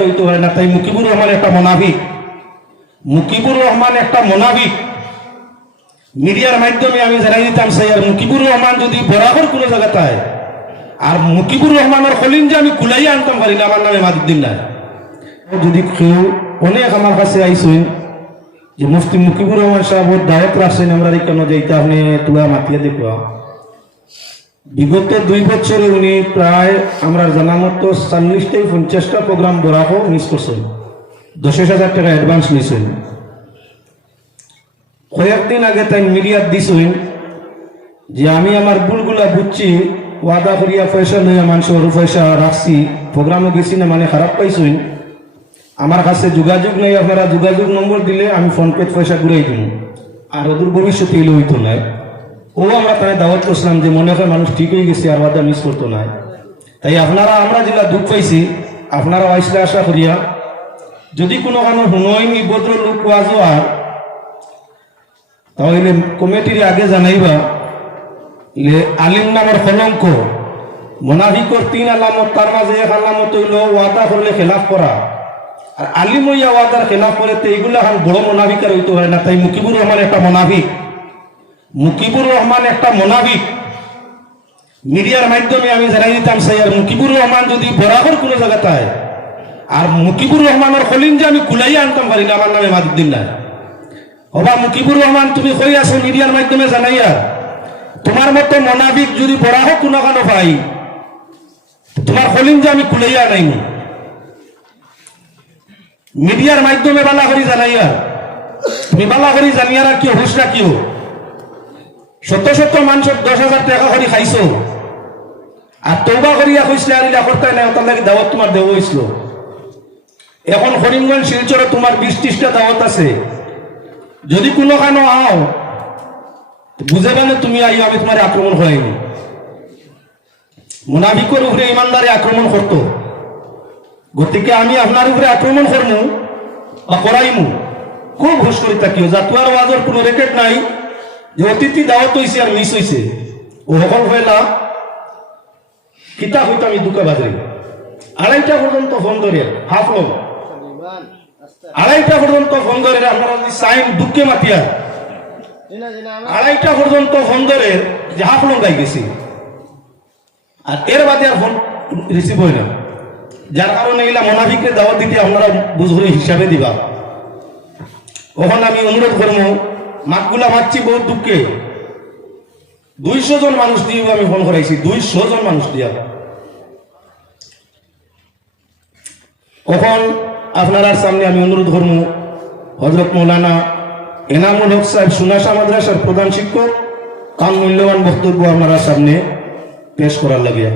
হইতে না। তাই মাধ্যমে আমি জানাই দিতাম আর মুকিবুর যদি আর রহমানের খলিন যে আমি কুলাইয়া আনতাম পারি না, আমার নামে মাদুদ্দিন যদি কেউ অনেক আমার কাছে আইসুন যে মুফতি মুকিবুর রহমান সাহেব দাওয়াত রাখছেন আমরা কেন যাইতে আপনি তুলা মাতিয়া দেখবা বিগত দুই বছরে উনি প্রায় আমরা জানা মতো চল্লিশটাই পঞ্চাশটা প্রোগ্রাম বরাহ মিস করছেন দশ হাজার টাকা অ্যাডভান্স নিয়েছেন কয়েকদিন আগে তাই মিডিয়াত দিছেন যে আমি আমার ভুলগুলা বুঝছি, ওয়াদা করিয়া পয়সা লইয়া মানুষের পয়সা রাখছি প্রোগ্রামে গেছি না মানে খারাপ পাইছেন আমার কাছে যোগাযোগ নেই, আপনারা যোগাযোগ নম্বর দিলে আমি ফোনপে পয়সা ঘুরাই দিন আর ওদের ভবিষ্যতে এলে হইতো না। ও আমরা তাই দাওয়াত করছিলাম যে মনে হয় মানুষ ঠিক হয়ে গেছে, আর ওয়াদা মিস করতো না। তাই আপনারা, আমরা যেটা দুঃখ পাইছি, আপনারা আইসলে আশা করিয়া, যদি কোনো কারণ হুনয়নি ভদ্র লোক ওয়াজও আর তাহলে কমিটির আগে জানাইবা আলিম নামের কলঙ্ক, মোনাফিকর তিন আলামত, তার মাঝে এক আলামত হইল ওয়াদা করলে খেলাফ করা। আর আলিম ওয়াদার খেলাফ করে তো এইগুলো এখন বড় মোনাফিকার হইতে পারে না। তাই মুকিবুর রহমান একটা মোনাফিক। মুকিবুর রহমান একটা মোনাফিক। মিডিয়ার মাধ্যমে আমি জানাই দিতাম সেই আর মুকিবুর রহমান যদি বরাবর কোনো জায়গাতে হয় আর মুকিবুর রহমানের খলিন যে আমি কুলাইয়া আনতাম পারি না, আমার নামে মাদুদ্দিন নাই। অবা, মুকিবুর রহমান, তুমি কই আছো? মিডিয়ার মাধ্যমে জানাইয়া, তোমার মতো মনাবিক যদি বড় হোক কোনো কানো ভাই তোমার হলিম যে আমি কুলাইয়া নাই মিডিয়ার মাধ্যমে বালা করি জানাইয়া, তুমি বালা করি জানিয়ারা কি হুশ রাখিও। শত শত মানুষের দশ হাজার টাকা করে খাইছো। আর তৌবা করিয়া কইসলে আর ইলা করতে নাই তার লাগে দাওয়াত তোমার দেওয়া হয়েছিল এখন করিমগঞ্জ শিলচরে তোমার বিশ ত্রিশটা দাওয়াত আছে। যদি কোনো কানো আও বুঝে গেলে তুমি আই আমি তোমার আক্রমণ হয়নি। মুনাফিকর উপরে ইমানদারে আক্রমণ করত গতিকে আমি আপনার উপরে আক্রমণ করমু বা করাইমু খুব ঘোষ করি থাকিও জাতুয়ার ওয়াজের কোনো রেকেট নাই। যে অতিথি দাওয়াত হয়েছে আর মিস হয়েছে ও সকল হইলা কিতা হইতো আমি দুকা বাজে। আড়াইটা পর্যন্ত ফোন ধরে, হাফ লোক আড়াইটা পর্যন্ত ফোন ধরে, আপনারা যদি সাইন দুঃখে মাতিয়া। আড়াইটা পর্যন্ত ফোন ধরে, যে হাফ লোক গাই গেছি। আর এর বাদে আর ফোন রিসিভ হয় না। যার কারণে এগুলা মোনাফিককে দাওয়াত দিতে আপনারা বুঝরে হিসাবে দিবা। ওখানে আমি অনুরোধ করব মাতগুলা মারছি বহুত দুঃখে। দুইশো জন মানুষ দিয়ে আমি ফোন করাইছি, দুইশো জন মানুষ দিয়া। কখন আপনার সামনে আমি অনুরোধ করব হজরত মৌলানা এনামুল হক সাহেব সুনাশা মাদ্রাসার প্রধান শিক্ষক কান মূল্যবান বক্তব্য আপনারা সামনে পেশ করার লাগিয়া